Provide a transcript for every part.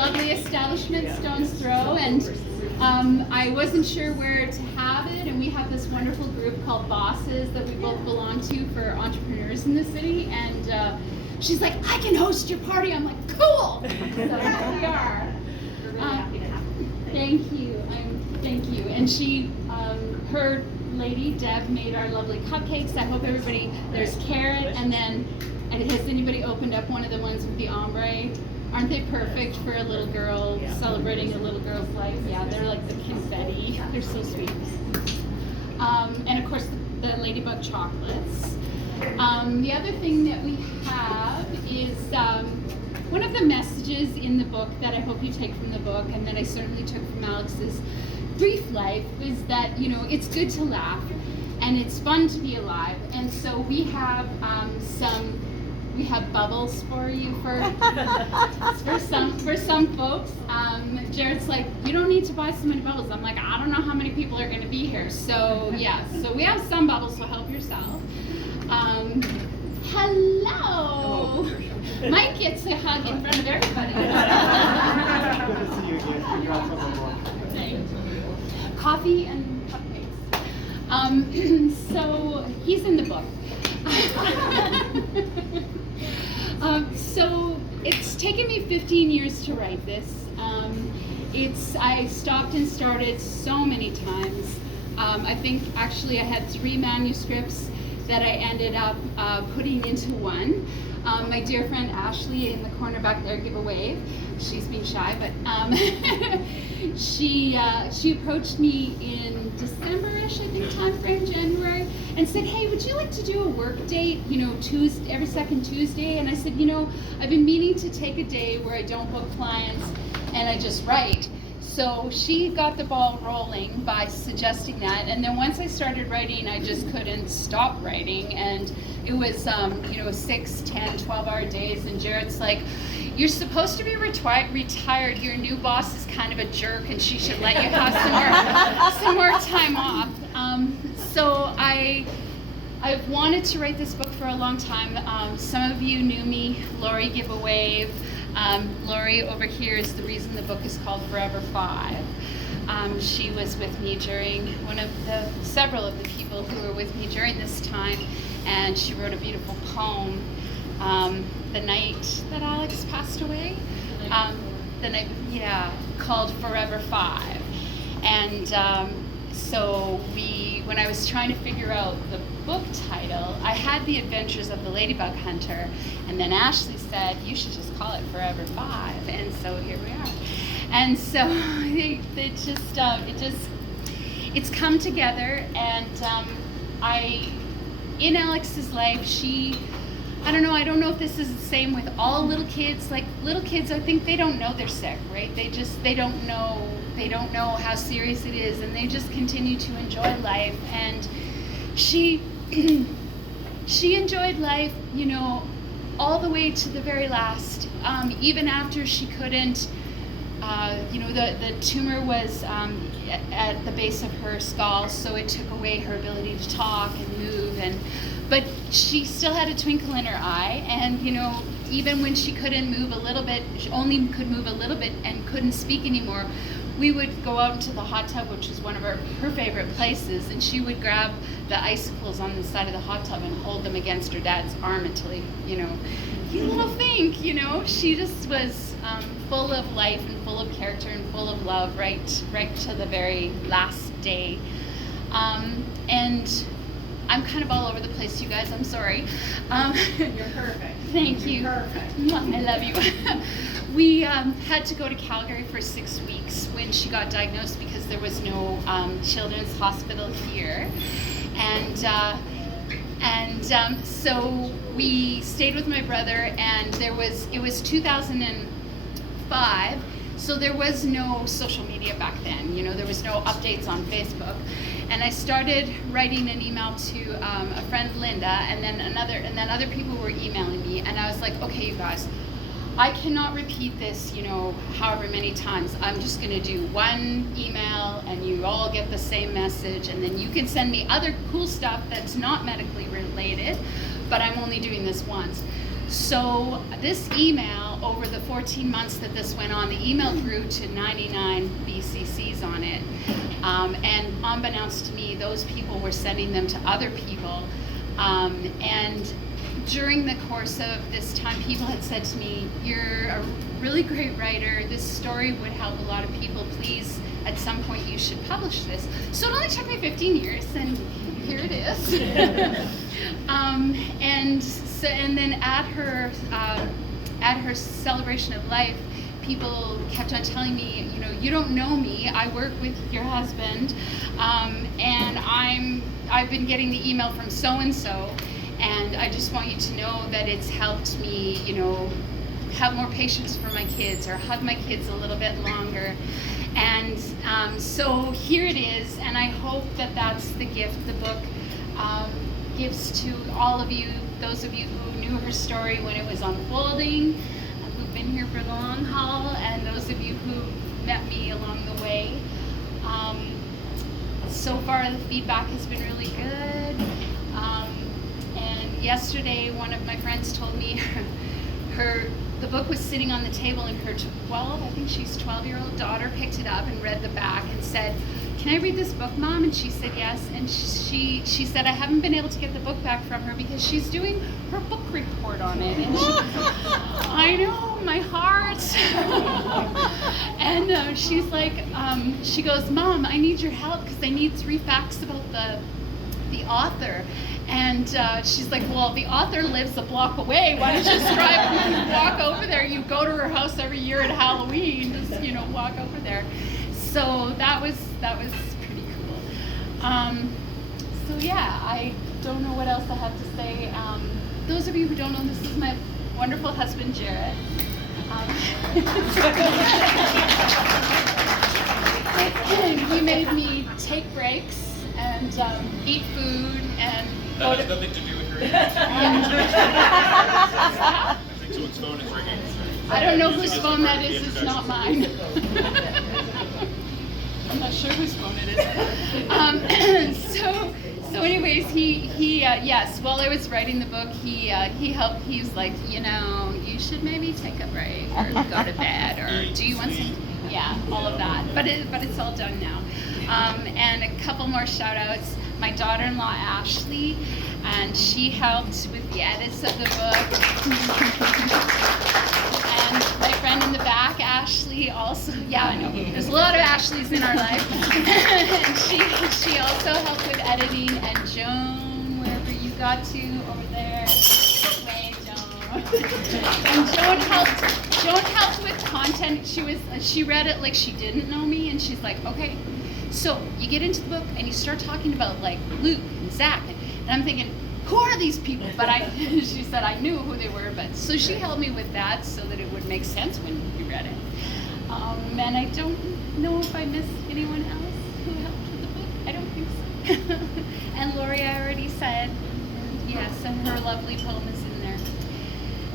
lovely establishment, Stone's Throw, and I wasn't sure where to have it, and we have this wonderful group called Bosses that we both belong to for entrepreneurs in the city, and she's like, I can host your party. I'm like, cool! So here we are. We're really happy to have you. Thank you. Thank you. And she, her lady, Deb, made our lovely cupcakes. I hope everybody, there's carrot, and then, has anybody opened up one of the ones with the ombre? Aren't they perfect for a little girl celebrating a little girl's life? Yeah, they're like the confetti. They're so sweet. And of course, the Ladybug chocolates. The other thing that we have is one of the messages in the book that I hope you take from the book, and that I certainly took from Alex's brief life, is that, you know, it's good to laugh and it's fun to be alive. And so we have we have bubbles for you for some folks. Jared's like, you don't need to buy so many bubbles. I'm like, I don't know how many people are going to be here. So yeah, so we have some bubbles, so help yourself. Hello. Mike gets a hug in front of everybody. Good to see you again. Congrats on the book. Thanks. Coffee and cupcakes. So he's in the book. So it's taken me 15 years to write this. I stopped and started so many times. I think actually I had 3 manuscripts that I ended up putting into one. My dear friend Ashley in the corner back there, give a wave. She's being shy, but she approached me in December-ish, I think, time frame, January, and said, hey, would you like to do a work date, you know, every second Tuesday? And I said, you know, I've been meaning to take a day where I don't book clients and I just write. So she got the ball rolling by suggesting that, and then once I started writing, I just couldn't stop writing, and it was, you know, 6, 10, 12-hour days, and Jared's like, you're supposed to be retired, your new boss is kind of a jerk, and she should let you have some more time off. So I've wanted to write this book for a long time. Some of you knew me, Lori, give a wave. Lori over here is the reason the book is called Forever 5. She was with me during several of the people who were with me during this time, and she wrote a beautiful poem the night that Alex passed away. Called Forever 5. And so when I was trying to figure out the book title, I had The Adventures of the Ladybug Hunter, and then Ashley said, you should just call it Forever 5, and so here we are. And so it's come together, and in Alex's life, I don't know if this is the same with all little kids. Like little kids, I think they don't know they're sick, right? They don't know how serious it is, and they just continue to enjoy life. And she enjoyed life, you know, all the way to the very last. Even after she couldn't, you know, the tumor was at the base of her skull, so it took away her ability to talk and move, but she still had a twinkle in her eye, and, you know, even when she couldn't move a little bit, she only could move a little bit and couldn't speak anymore, we would go out into the hot tub, which is one of her favorite places, and she would grab the icicles on the side of the hot tub and hold them against her dad's arm until he, you know, you little think, you know, she just was full of life and full of character and full of love right to the very last day. And I'm kind of all over the place, you guys. I'm sorry. You're perfect. Thank you. You're perfect. I love you. We had to go to Calgary for 6 weeks when she got diagnosed because there was no children's hospital here, and so we stayed with my brother, and it was 2005. So there was no social media back then, you know, there was no updates on Facebook. And I started writing an email to a friend, Linda, and then other people were emailing me, and I was like, okay, you guys, I cannot repeat this, you know, however many times. I'm just gonna do one email and you all get the same message, and then you can send me other cool stuff that's not medically related, but I'm only doing this once. So this email over the 14 months that this went on, the email grew to 99 BCCs on it. And unbeknownst to me, those people were sending them to other people. And during the course of this time, people had said to me, "You're a really great writer. This story would help a lot of people. Please, at some point, you should publish this." So it only took me 15 years, and here it is. And then at her celebration of life, people kept on telling me, you know, "You don't know me. I work with your husband, and I've been getting the email from so and so, and I just want you to know that it's helped me, you know, have more patience for my kids or hug my kids a little bit longer." And so here it is, and I hope that that's the gift the book gives to all of you, those of you who knew her story when it was unfolding, who've been here for the long haul, and those of you who met me along the way. So far the feedback has been really good. And yesterday one of my friends told me the book was sitting on the table, and her 12-year-old daughter picked it up and read the back and said, "Can I read this book, Mom?" And she said yes. And she said, "I haven't been able to get the book back from her because she's doing her book report on it." And I know, my heart. And she's like, she goes, "Mom, I need your help because I need 3 facts about the author." And she's like, "Well, the author lives a block away. Why don't you just walk over there? You go to her house every year at Halloween. Just, you know, walk over there." So that was pretty cool. So yeah, I don't know what else I have to say. Those of you who don't know, this is my wonderful husband, Jared. He made me take breaks and eat food and That has nothing to do with your yeah. I think someone's phone is ringing. I don't know whose phone that is, it's not mine. I'm not sure whose phone it is. So anyways, yes, while I was writing the book, he helped. He was like, "You know, you should maybe take a break or go to bed, or do you want some?" Yeah, all of that. But it's all done now. And a couple more shout outs. My daughter-in-law, Ashley, and she helped with the edits of the book. And my friend in the back, Ashley, also, yeah, I know, there's a lot of Ashleys in our life. And she also helped with editing, and Joan, wherever you got to over there, wave, Joan. And Joan helped with content. She read it like she didn't know me, and she's like, "Okay, so you get into the book and you start talking about like Luke and Zach," and I'm thinking, "Who are these people?" But she said I knew who they were, but so she helped me with that so that it would make sense when you read it. And I don't know if I missed anyone else who helped with the book. I don't think so. And Lori, I already said, yes, and her lovely poem is in there.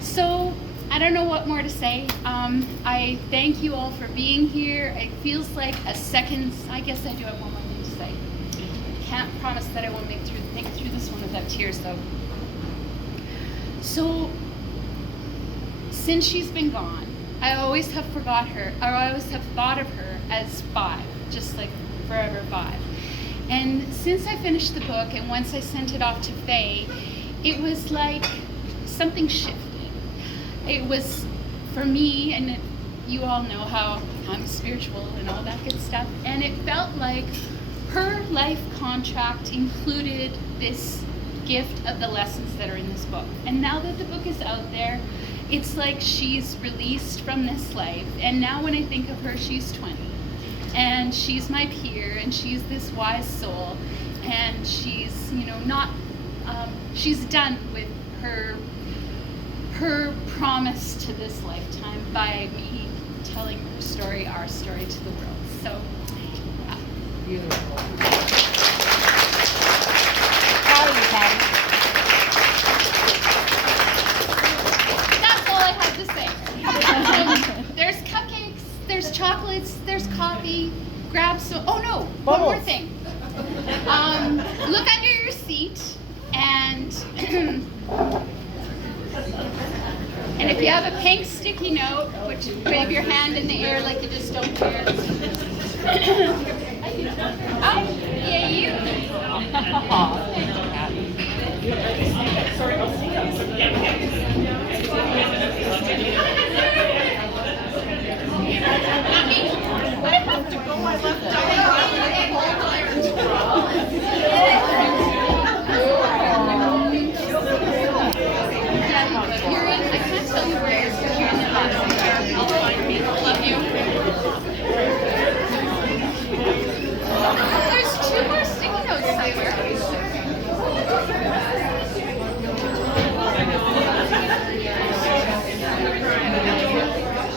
So I don't know what more to say. I thank you all for being here. It feels like a second. I guess I do have one more thing to say. Can't promise that I won't make it through this one without tears, though. So since she's been gone, I always have forgot her, or I always have thought of her as 5, just like forever 5. And since I finished the book, and once I sent it off to Faye, it was like something shifted. It was, for me, and you all know how I'm spiritual and all that good stuff, and it felt like her life contract included this gift of the lessons that are in this book. And now that the book is out there, it's like she's released from this life, and now when I think of her, she's 20. And she's my peer, and she's this wise soul, and she's, you know, not, she's done with her promise to this lifetime by me telling her story, our story, to the world. So, yeah. Beautiful. Proud of you, Patty. That's all I have to say. There's cupcakes, there's chocolates, there's coffee. Grab some. Oh no, one more thing. Look under your seat and And if you have a pink sticky note, which wave your hand in the air like you just don't care. Oh, yeah, you. Not me. I have to go. I You're in. I can't tell you where it is because you're in the box. I'll find me. Love you. There's 2 more sticky notes somewhere.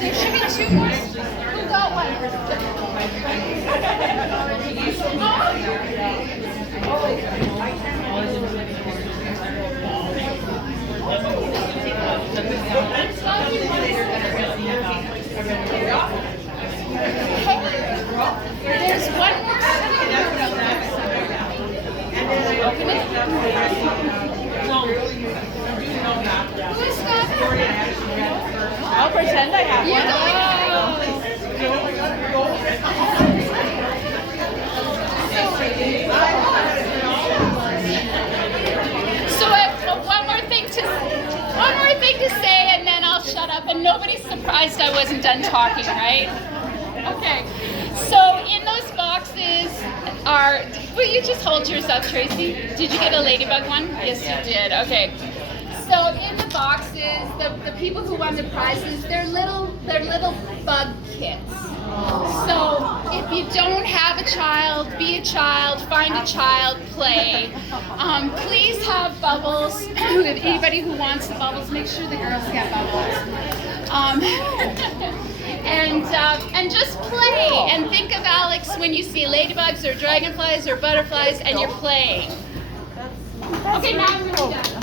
There should be 2 more. Who got one? There's one more sticky note out there somewhere. Open it. Who's got it? I'll pretend I have You one. So I have one more thing to say, and then I'll shut up. And nobody's surprised I wasn't done talking, right? Okay. So in those boxes are. Will you just hold yours up, Tracy? Did you get a ladybug one? Yes, you did. Okay. So in the boxes, the people who won the prizes, they're little bug kits. So if you don't have a child, be a child, find a child, play. Please have bubbles. Anybody who wants the bubbles, make sure the girls get bubbles. And just play and think of Alex when you see ladybugs or dragonflies or butterflies and you're playing. Okay, now I'm really done.